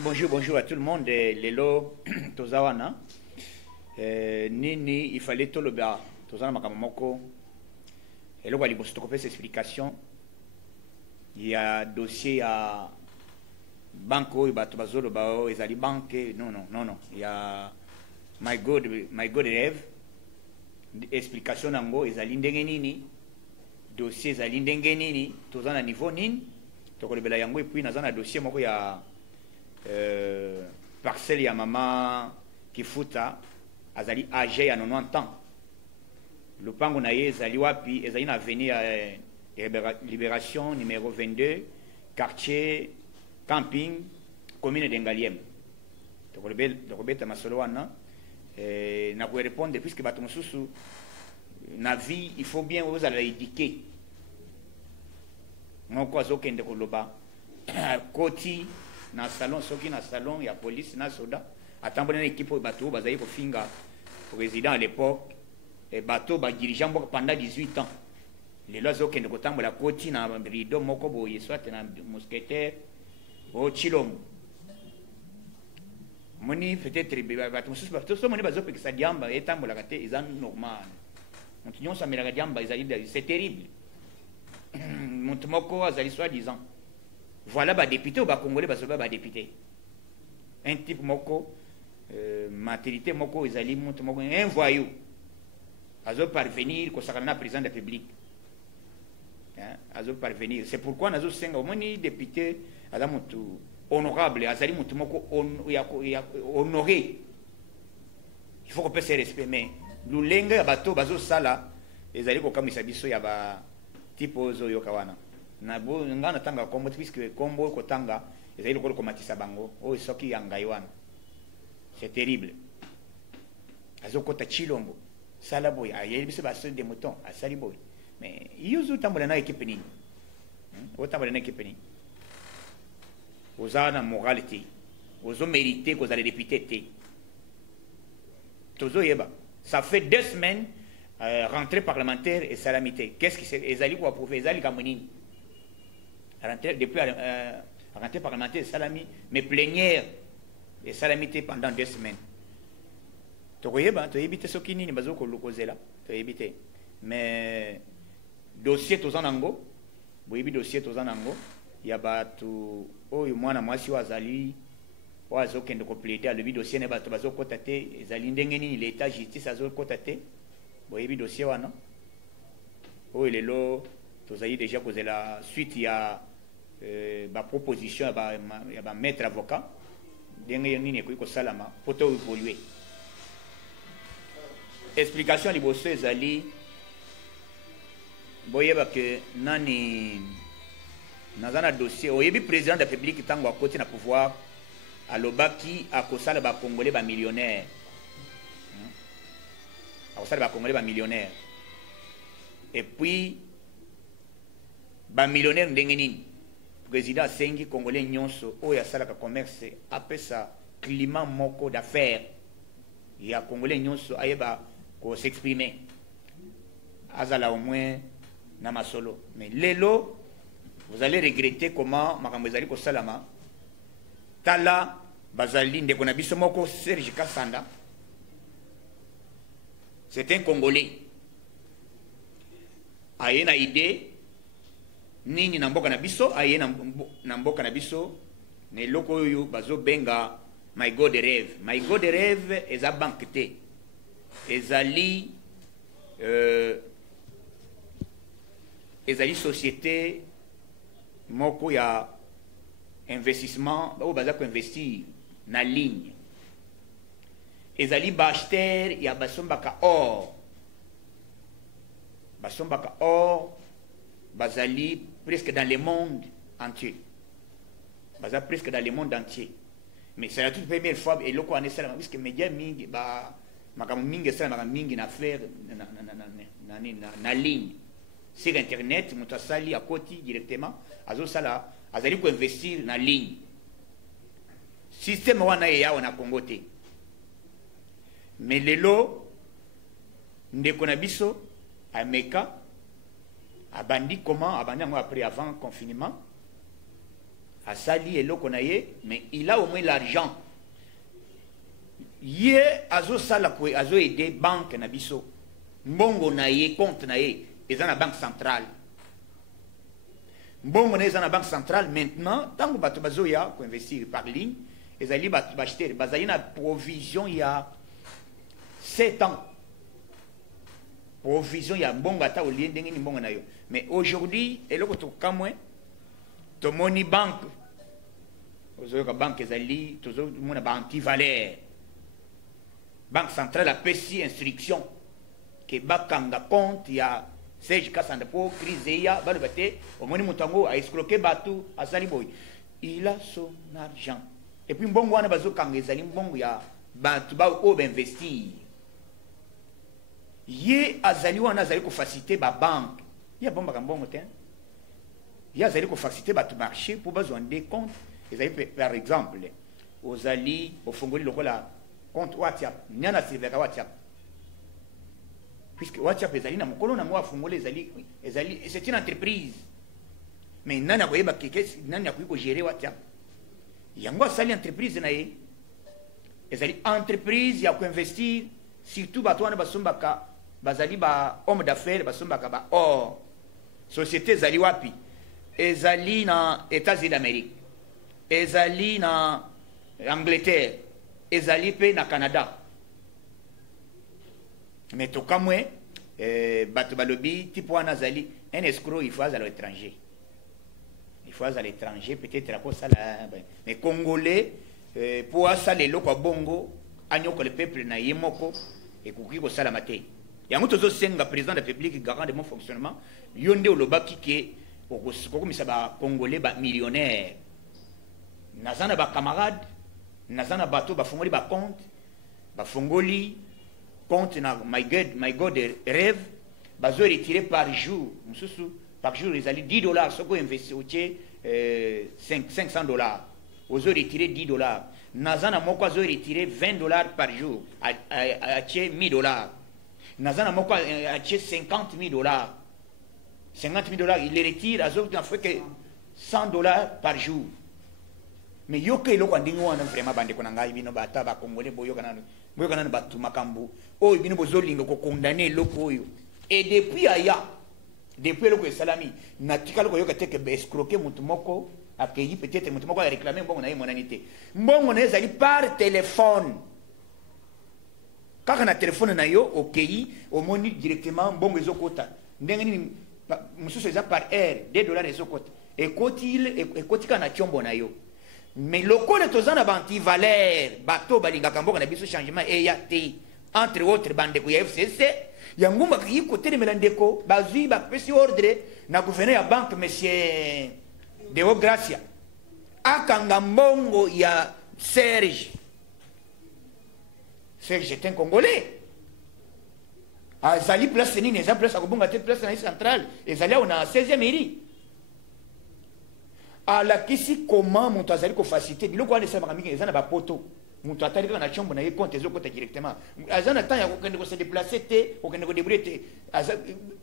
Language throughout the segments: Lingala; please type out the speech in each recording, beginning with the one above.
Bonjour, bonjour à tout le monde. Lelo, Tozawana. Nini, il fallait tout le bas. Tozana Makamoko. Et là, il faut trouver cette explication. Il y a dossier à Banco, il y a Tobazolo, il y a des banques. Non, non, non, non. Il y a My God Rêve. Explication nango, il y a l'indénini. Dossier, il y a l'indénini. Tozana niveau nini. Tokolebela yango et puis nazana dossier moko ya parcelle ya maman Kifuta azali âgé ya 90 ans. Lupango na ye ezali wapi ezali na avenue Libération numéro 22 quartier camping commune d'Engaliem. Tokolebeta masolo wana na ko répondre puisque bato mosusu na vie il faut bien vous allez éduquer. Moko azokende koloba koti na salon soki na salon ya police na soda atambona na équipe bateau bazali kofinga président à l'époque et bateau ba dirigeant pendant 18 ans les lois azokende kotambola koti na rideau moko boye soit na mousquetaire o chilom moni peut-être bateau mosusu bateau so moni bazo pekisa diamba etambola kate ezan normal montinyon sa melaka diamba c'est terrible. Montemoko azali soi-disant. Voilà ba député ou ba congolais ba député. Un type moko matérité moko ezali montemoko un voyou. Azo parvenir ko sakana président de la République. Azo parvenir. C'est pourquoi nazo senga moni député ala mutu honorable azali montemoko honoré. Il faut qu'on puisse se respecter mais lulenga bato bazo sala ezali ko kamisa biso ya ba tipo zo yokawana na bo ngana tanga kombo puisque kombo ko tanga ezali ko matisa bango o soki yanga iwana c'est terrible azokota chilombo sala boy ayebi biso ba se de mouton asali boy mais yuzu tambola na équipe ni o tambola na équipe ni ozana moralité ozo mériter ko za les députés té tozo yeba ça fait 2 semaines rentrée parlementaire et salamité. Qu'est-ce qui s'est Ezali pour approuver Ezali Kamonini. Depuis rentrée parlementaire et salami, mais plénière et salamité pendant 2 semaines. Tu as évité ce qui n'est pas au Kolokozela. Tu as évité. Mais dossier tous en ango, oui, dossier tous en ango, il y a battu, oh, moi, na moi, si Azali, ou Azokendo complété, le dossier n'est pas au côté, Ezali Ndengeni, l'État justice Azok côté. Boyebi dossier wana o elelo tozali déjà causé la suite il y a ba proposition ya ba maître avocat ndenge nini ko salama poto évoluer explication liboso ezali boyeba que nani nazana dossier oyebi président de la République tango akoti na pouvoir alobaki akosala ba congolais ba millionnaire ba congolais ba millionnaire et puis ba millionnaire ndenge nini président sengi congolais nyonso oyo asalaka commerce apesa climat moko d'affaires ya congolais nyonso ayeba ko s'exprimer azala au moins na masolo mais lelo vous allez regretter comment makambo ezali ko salama tala bazali ndeko na biso moko Serge Kasanda. C'est un Congolais. Aye na idée nini na mboka na biso aye na mboka na biso ne loko yo bazo benga My God Rêve. My God Rêve eza banque te. Ezali société moko ya investissement o baza ko investir na ligne. Ezali bacheter ya basombaka or bazali presque dans le monde entier presque dans le monde entier mais c'est la toute première fois et loko ane sala puisque média mingi ba makam mingi sala makam mingi na faire na ligne sur internet mutasali à côté directement azo sala azali ko investir na ligne système wana ya na Congo te. Mais lelo ndeko na biso ameka abandi comment abandi après avant confinement asali eloko na ye, mais il a au moins l'argent. Ye azo sala ko azo aider banque na biso. Mbongo na ye compte na ye eza na banque centrale. Mbongo na eza na banque centrale maintenant tango bato bazo ya ko investir par ligne, ezali bato bacheter bazali na provision ya 7 ans. Provision ya mbongo ata olie ndenge ni mbongo na yo. Mais aujourd'hui eloko to kamwe to moni banque ozo ka banque ezali tozo mona ba anti-valeur. Banque centrale a pesi instruction que bakanga compte ya Serge Kassanda pour crise ya balo bate omoni mutango a escroquer batu asali boy. Il a son argent. Et puis mbongo wana bazo kanga ezali mbongo ya batu ba o investir. Ye azali wana azali ko faciliter ba banque. Ya bomba ka mbongo te. Ye azali ko faciliter batu marché pour besoin des comptes. Ezali par exemple ozali ofongoli lokola compte WhatsApp, nyana silveka WhatsApp. Puisque WhatsApp ezali na mokolo na moi fongole ezali c'est une entreprise. Mais nana koyeba keke nani akoyi ko gérer WhatsApp. Yango asali entreprise na ye. Ezali entreprise ya ko investir surtout bato wana basombaka bazali ba homme d'affaires basombaka ba or. Société ezali wapi? Ezali na États-Unis d'Amérique. Ezali na Angleterre. Ezali pe na Canada. Mais to kamwe bato balobi tipo wana zali un escroc il faut à l'étranger. Il faut à l'étranger peut-être à cause ça mais congolais pour ça les loko bongo anyoko le peuple na yemoko et kuki ko sala maté. Ya muto zo senga président de la République garant de mon fonctionnement yonde olobaki ke ko komisa ba congolais ba millionnaire. Nazana ba camarade nazana bato bafongoli ba compte bafongoli compte na my god rêve bazo retirer par jour mususu par jour ils allaient $10 soko investi oche $500 ozo retirer $10 nazana moko azo retirer $20 par jour ache $1000 nazana moko ache $50,000 $50,000 il les retire azo na fait que $100 par jour. Mais yoke eloko ndingi wana vraiment bande ko ngai bino bata ba kongole boyo kana batu makambu oyo bino bozolinga ko condamner eloko oyo et depuis eloko esalami natikala ko yoka teke be escroquer mutu moko accueilli peut-être mutu moko a réclamer mbongo na ye monanité mbongo na ezali par téléphone kaka na téléphone na yo okei omoni directement mbongo ezokota ndenge nini mususu eza par heure $2 ezokota ekoti kana chombo na yo. Mais le code de tozana banti valeur bateau balinga kamboka na biso changement et yate entre autres bande ko FCC yangumba ki côté de melandeko bazui ba pesi ordre na gouverneur ya banque monsieur Deo Gracia akanga mbongo ya Serge est un Congolais azali place nini eza place akobonga te place na centrale ezali on a 16e mairie. ala kisi comment mon azali ko faciliter biloko wana esa makamiki eza na ba poto mutu atali na chombo na ye compte ezokota directement azana temps ya kokende ko se déplacer te kokende ko débrouiller te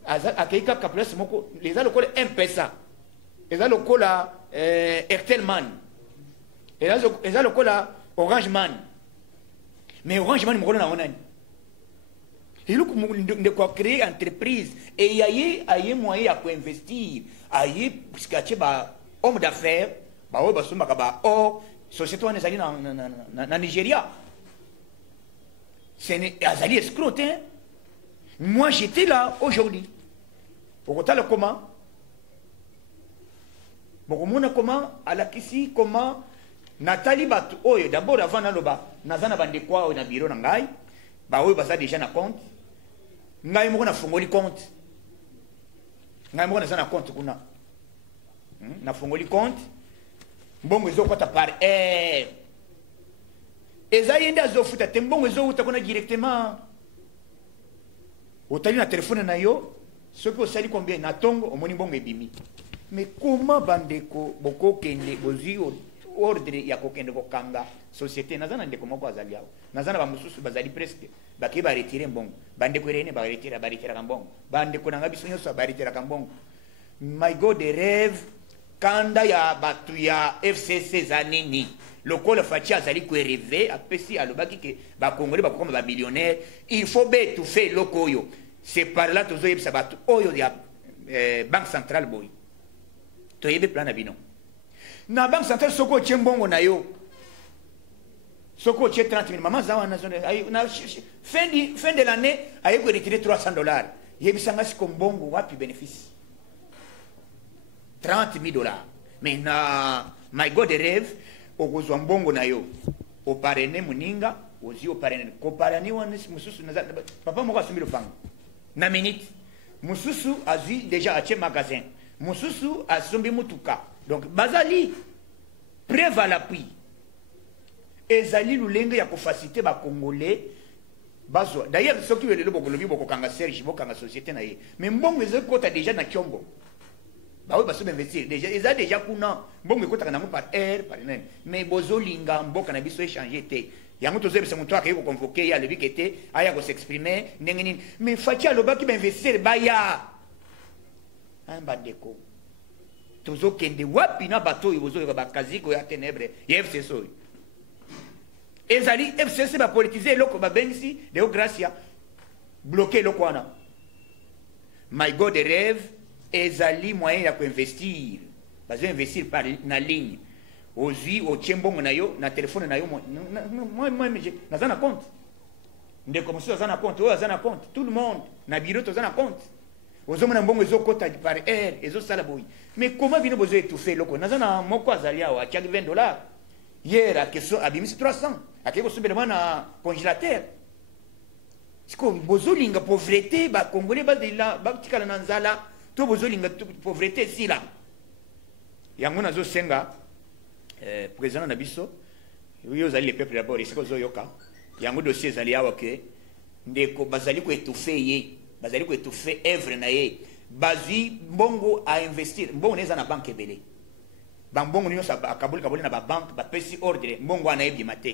akaika ka place moko les ala kola M-Pesa eza lokola Airtelman eza lokola Orange Man mais Orange Man mokolo na onani iloko de ko créer entreprise et yaye moyen ya ko investir aye puisque ba homme d'affaires ba oyo basomaka ba or société wana ezali na Nigeria azali escroc. Moi j'étais là aujourd'hui okotala comment bokomona comment alakisi comment natali batu oyo d'abord avant naloba naza na bandeko oyo na bureau na ngai ba oyo baza déjà na compte ngai moko na fongoli compte ngai moko naza na compte kuna na fongoli compte mbongo ezokota par heure eza yende azofuta te mbongo ezouta kuna directement otali na telefone na yo soki osali combien na tongo omoni mbongo ebimi. Mais comment bandeko bokokende bozwi ordre ya kokende kokanga société naza na ndeko moko azali awo naza na bamosusu bazali presque bakei baretire mbongo bandeko erene baretiraka mbongo bandeko nanga biso nyonso baretiraka mbongo. My God rêve kanda ya batu ya FCC zanini lokola fachi azali kwereve apesi alobaki ke bakongole bakokoma ba millionnaire il faut bétouffer loko oyo c'est par là tozoyebisa batu oyo ya banque centrale boy toyebe plan na bino na banque centrale soko otie mbongo na yo soko otie 30 000 mama zawa na fin de l'année aye ko retirer $300 yebisanga siko mbongo wapi bénéfice 30 000 $. Mais na my god rêve okozwa mbongo na yo oparene muninga ozi oparene koparani wana mususu na papa moko asumbi lopango na minute mususu azwi déjà atie magasin mususu asumbi mutuka donc bazali preuve à l'appui ezali lulenge ya kofaciliter bakongolais bazwa d'ailleurs soki welelo bokolobi bokokanga Serge bokanga société na ye mais mbongo ezokota déjà na kyombo bah oui, parce que investir déjà ils ont déjà kuna bon mais quand on a par air par même mais bozo linga mboka na biso échanger té yango tozo besa muto akayiko convoquer ya lebi kete aya ko s'exprimer ndengeni mais fatia loba ki ba investir ba ya un badeko tozo kende wapi na bato yozo ba kaziko ya ténèbres ya FCC ezali FCC ba politiser loko ba bengisi deo gracia bloquer loko wana my god rêve ezali moyen ya investir bazo investir par na ligne ozi o tiembongo na yo na téléphone na yo moi naza na compte ndeko mosusu aza na compte oyo aza na compte tout le monde na bureau toza na compte ozomona mbongo ezokota par heure ezosala boyi mais comment bino bozo étouffer loko naza na moko azali awa atiaki $20 hier akeso abimisi 300 akei kosombela mwana congélateur siko bozolinga pauvreté bakongole bazela batikala na nzala to bozolinga pauvreté sila yango nazosenga président na biso yo ozali le peuple d'abord esiko ozoyoka yango dossier ezali awa ke ndeko bazali koétouffe ye bazali koétouffe œuvre na ye bazwi mbongo a investir mbongo neza na banque ebele bambongo nyonso akaboli na babanke bapesi ordre mbongo wana yebima te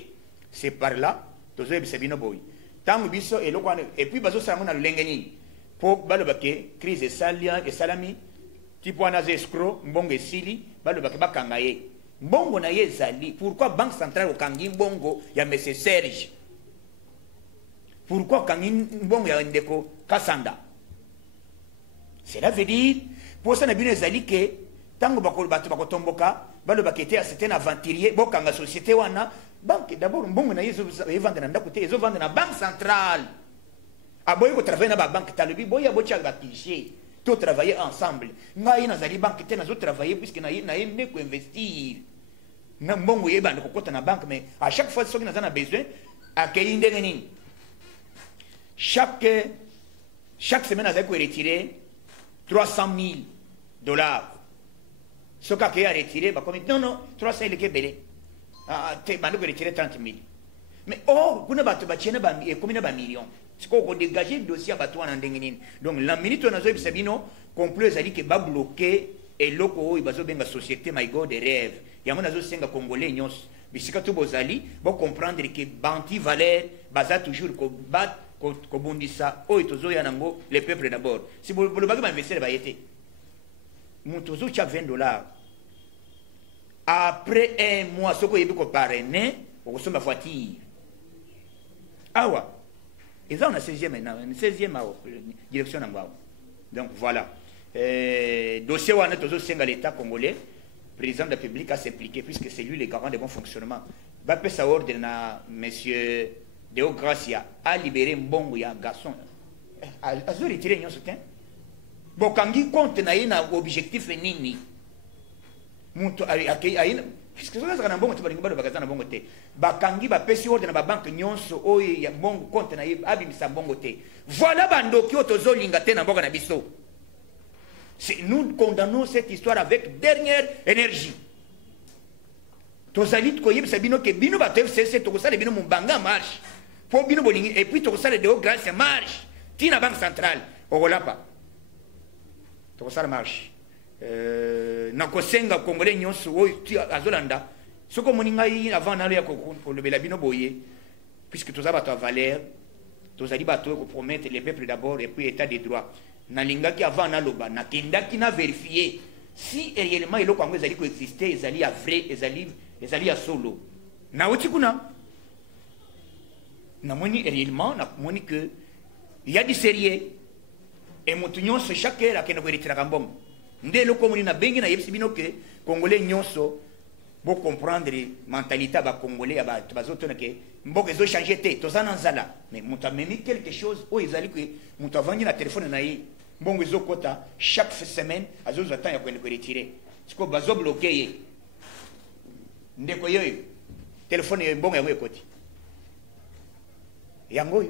c'est par là tozoyebisa bino boyi ntango biso eloko wana epuis bazosala ngo na lolenge nini po balobake crise esalami tipo wana aza escro mbongo esili balobake bakanga ye mbongo na ye ezali pourquoi banque centrale okangi mbongo ya monsieur Serge pourquoi okangi mbongo ya ndeko Kasanda cela veut dire posa na bino ezali ke tango bato bakotomboka balobake te c'était un aventurier bokanga société wana banque d'abord mbongo na ye ezovanda na ndako te ezovanda na banque centrale aboyi kotravaille na babanke talobi boya botiaka bacliché to travailler ensemble ngai nazali banque te nazotravailler puisque na ye nde koinvestir na mbongo ye banda kokota na banque mais à chaque fois soki naza na besoin akei ndenge nini chaque semaine azali koretirer $300,000 soki akei aretire bakomi non 300 eleki ebele te bandi koretirer 30,000 mais or kuna bato batie ekomi na bamillion sikoyo kodégage dossier ya bato wana ndenge nini donc la minute oyo nazoyebisa bino complot ezali ke babloke eloko oyo bazobenga société my god rêve yango nazosenga congolais nyonso bisika to bozali bocomprendre ke banti valeur baza toujours kobundisa oyo tozoya nango le peuple d'abord si bolobaki bainvestir baye te moto ozotia $20 après un mois soki oyebi koparene okosomba voiture awa eza na 16e awa direction nango awa donc voilà dossier wana tozosenga l'état congolais président de la République à s'impliquer puisque c'est lui le garant de bon fonctionnement bapesa ordre na monsieur Deo Gracia a libéré mbongo ya garçon azo retiré nyonso te bokangi compte na ye na objectif nini mutu ayina puisque soki azaka na mbongo te balingi balo bakaza na mbongo te bakangi bapesi ordre na babanke nyonso oyo ya mbongo compte na ye abimisa mbongo te voilà bandoki oyo tozolinga te na mboka na biso. Nous condamnons cette histoire avec dernière énergie. Tozali koyebisa bino ke bino bato FCC tokosala bino mubanga marche po bino bolingi et puis tokosala deo grâce marche tina banque centrale okolapa tokosala marche na kosenga congolais nyonso oyo azolanda soko moningai avant nalo ya kolobela bino boye puisque tozala bato ya valeur tozali bato ko promettre les peuples d'abord et puis état de droit nalingaki avant naloba nakendaki na vérifier si réellement il y a existé, il y a vrai, il y a solo. Na otikuna. Na moni réellement, na moni que il y a du sérieux. Et mon tunion se chaque heure à qui nous retire à bon. Ndé le communisme na bengi na yepsi bino que Congolais nyonso pour comprendre mentalité ba Congolais ba bazoto na que mboko ezo changer té tozana nzala mais muta memi quelque chose o ezali que muta vangi na téléphone na yi mbongo ezo kota chaque semaine azozo temps ya kwenda ko retirer siko bazo bloquer ye ndeko yoyo téléphone yo mbongo yango ekoti yango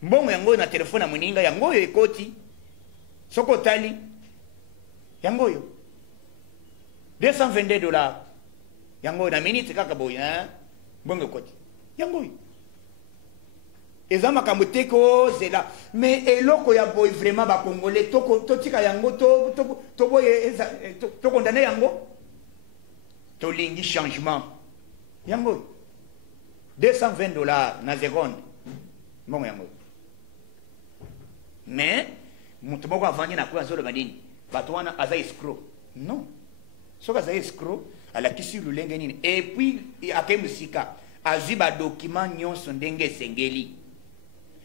mbongo yango na téléphone ya muninga yango yo ekoti soko tali yango yo $222 yango na minute kaka boy hein bongo koti yango yo eza makambo te ko zela mais eloko ya boy vraiment ba congolais to tika yango to boy to condamner yango to lingi changement yango $220 na seconde bongo yango mais mutu moko avangi na kwa zolo badini bato wana aza escroc non soka aza escroc alakisi lulenge nini et puis ake musika azwi badocument nyonso ndenge esengeli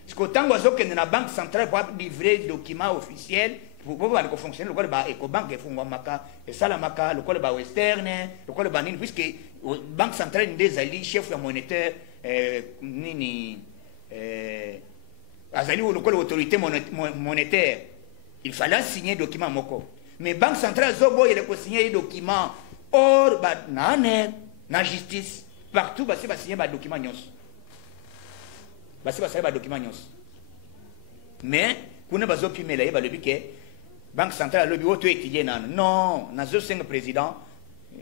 siko ntango azokende na banque centrale po livrer document officiel po bali kofonctionne lokola ba ecobank efungwamaka esalamaka lokola ba western lokola ba nini puisque banque centrale nde ezali chef ya monétaire nini azali lokola autorité monétaire. Il fallait signer document moko. Mais banque centrale zobo il faut signer document. Or ba na justice partout ba signer ba document nyos. Ba signer ba document nyos. Mais kuna bazo pimela ye ba lebi ke banque centrale lobi auto étudier nan. Non, na zo 5 président,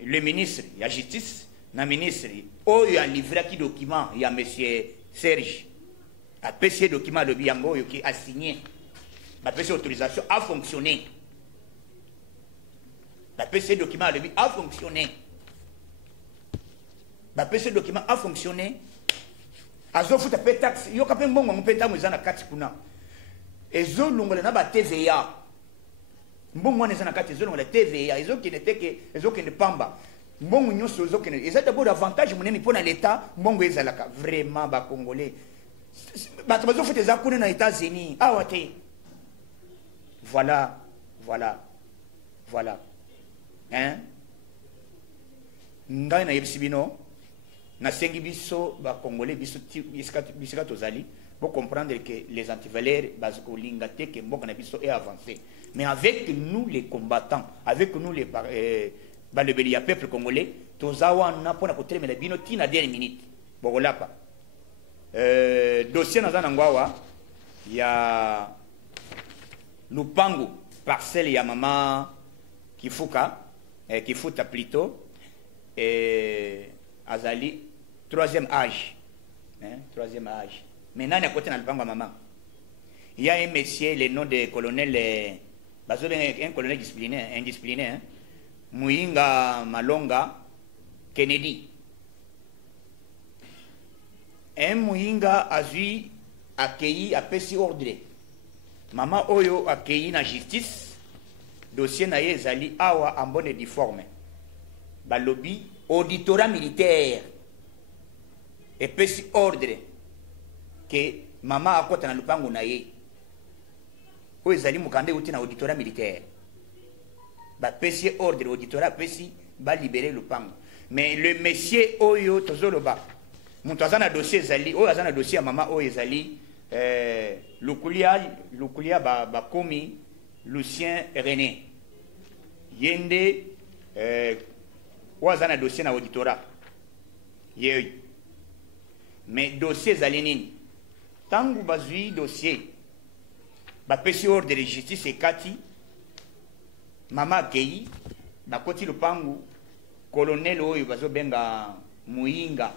le ministre ya justice, na ministre o ya livré qui document ya monsieur Serge. A PC document lobi yango yo qui a signé. La PC autorisation a fonctionné. La PC document a fonctionné. La PC document a fonctionné. Azo futa pe taxe. Yo kapé mbongo mpenta mwezana kati kuna. Ezo lungole na ba TVA. Mbongo wana ezana kati ezo lungole TVA. Ezo kine teke, ezo kine pamba. Mbongo nyonso ezo kine. Eza d'abord avantage munene pona l'État. Mbongo ezalaka vraiment ba Congolais. Bato bazo futa eza kuna na États-Unis. Ah wate. Voilà. Hein? Ngai na yebisi bino na sengi biso ba congolais biso bisika tozali pour comprendre que les antivaleurs bazoko linga te que mboka na biso est avancé. Mais avec nous les combattants, avec nous les balebeli ya peuple congolais, tozawa na pona kotremela bino tina dernière minute. Bogolapa. Dossier na zana ngwawa ya Lupango, parcelle ya mama Kifuka, Kifuta plutôt, Azali, troisième âge. Troisième âge. Maintenant, il y a côté dans le Lupango maman. Il y a un monsieur, le nom de colonel, un colonel discipliné, indiscipliné, Muyinga Malonga Kennedy. Un Muyinga a vu accueilli à Pessi ordre. Maman oyo accueilli na justice dossier na ye ezali awa en bonne et due forme balobi auditorat militaire et pesi ordre que maman akota na lupango na ye oyo ezali mokanda uti na auditorat militaire ba pesi ordre auditorat pesi ba libérer lupango mais le monsieur oyo tozoloba mutu aza na dossier ezali oyo aza na dossier ya maman oyo ezali Lukulia Bakomi Lucien René Yende Wazana dossier na auditorat Yey mais dossier zalinini tangu bazui dossier bapesi ordre de justice ekati mama Kei bakoti lupangu colonel oyo bazobenga Muyinga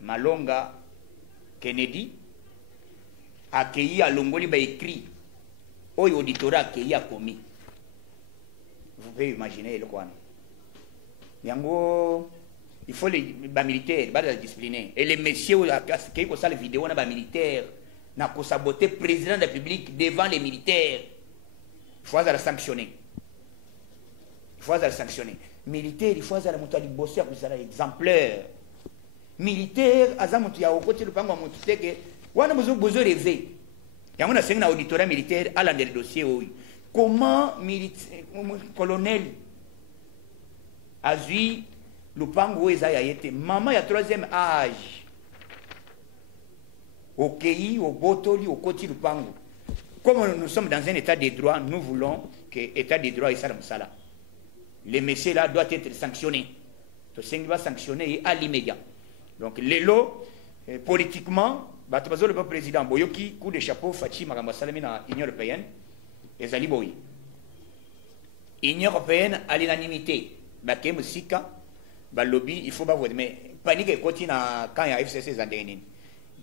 Malonga Kennedy accueilli à Longoli ba écrit au auditorat accueilli a commis. Vous pouvez imaginer le quoi. Yango il faut les militaires ba discipliner et les messieurs qui ont ça les vidéos na ba militaires na ko saboter président de la République devant les militaires. Il faut la sanctionner. faut aller sanctionner militaire il faut aller monter à bosser à cause exemplaire militaire azamutu ya okoti lupango mutu teke wana besoin rêver ya mona senga auditorat militaire à la dossier comment militaire colonel azui lupango eza ya yete maman ya 3e âge au pays au botoli au koti lupango. Comme nous sommes dans un état de droit, nous voulons que l'état de droit soit ça. Le monsieur là doit être sanctionné. Il va sanctionner à l'immédiat. Donc, les lots, politiquement, le président Boyoki, coup de chapeau, Fachi, Maramba Salami dans l'Union européenne, et Zali Boyi. L'Union européenne à l'unanimité. Bakem Sika, lobby, il faut pas voir. Mais panique et continue quand il y a FCC Zandenin.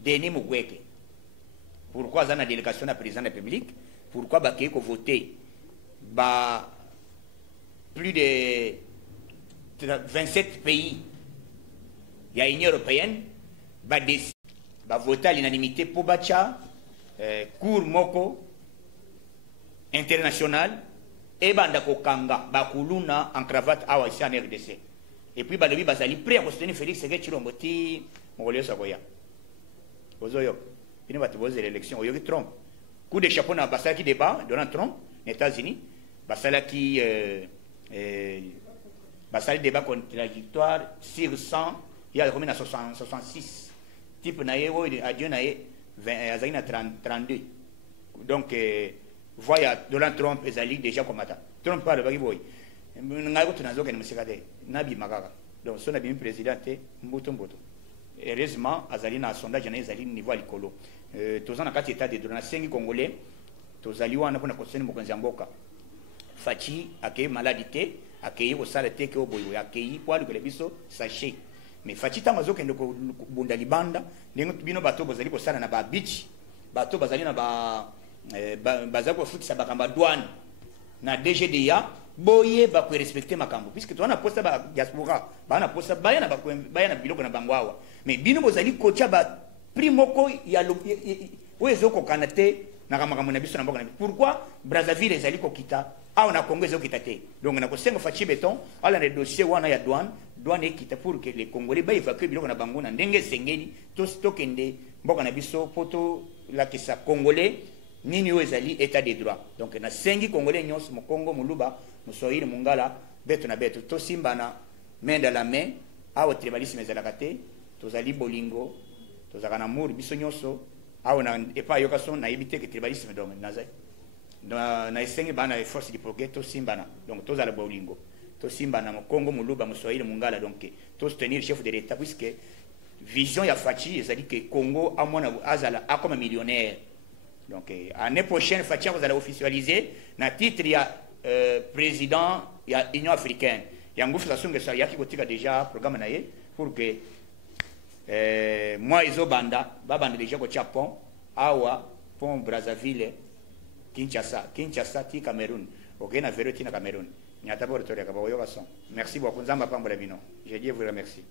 Denis Mugweke. Pourquoi dans la délégation de la présidence de la République? Pourquoi il faut voter plus de 27 pays? Il y a l'Union européenne qui va voter à l'unanimité pour Bacha, Cour Moko, international, et Bandako Kanga, Bakuluna en cravate à ici en RDC. Et puis, il va aller prêt à soutenir Félix Seguet Chilomoti, Mongolio Sagoya. Ozoyo. Il va te poser l'élection au Trump. Coup de chapeau dans Bassala qui débat, Donald Trump, les États-Unis, Bassala qui Bassala débat contradictoire sur 100, il y a combien à 66. Type naïo, adieu naïe, 32. Donc, voyez Donald Trump et Zali déjà combattant. Trump parle de Boy. N'avons pas de monsieur Nabi Magaga. Donc, son ami président est Mboto. Heureusement, Azali na sondage na Azali niveau likolo. Tozana na kati état de droit na sengi congolais, tozali wana pona koseni mokonzi mboka. Fachi akei maladité, akei ko sala teke o boyo, akei poalu ko lebiso sachet. Mais Fachi tamazo kende ko bunda libanda, nengo bino bato bozali ko sala na ba beach, bato bazali na bazali ko futi sa bakamba douane na DGDA. Boye ba ko respecter makambo puisque tu ana posta ba diaspora ba na posta ba na biloko na bangwawa mais bino bozali kocha ba primoko ya wezo ko kanate na makambo na biso na mboka na pourquoi Brazzaville ezali ko kita a on a Congo ezali kita te donc na ko senga Fachi beton ala na dossier wana ya douane ekita pour que les Congolais ba évacuer biloko na bango na ndenge sengeli to stokende mboka na biso poto la kisa Congolais nini ezali état de droit donc na sengi Congolais nyos mo Congo muluba Moussoïr Mungala, beto na beto, to simbana, main dans la main, awa tribalisme ezalakate, to zali bolingo, to zakana mur biso nyoso, awa na epa yokason na ebite ke tribalisme dom nazai. Na esengi bana force du progrès to simbana, donc to zala bolingo, to simbana mo Congo muluba Moussoïr Mungala donc to soutenir chef de l'État puisque vision ya Fachi ezali que Congo a mona azala a comme millionnaire. Donc année prochaine Fachi vous allez officialiser na titre ya président de l'Union africaine. Il y a un groupe qui a déjà un programme pour que moi, ils ont déjà au Japon, Awa, Pont Brazzaville, Kinshasa, Cameroun. Ok, na vérité na Cameroun. Merci beaucoup. Je dis vous remercie.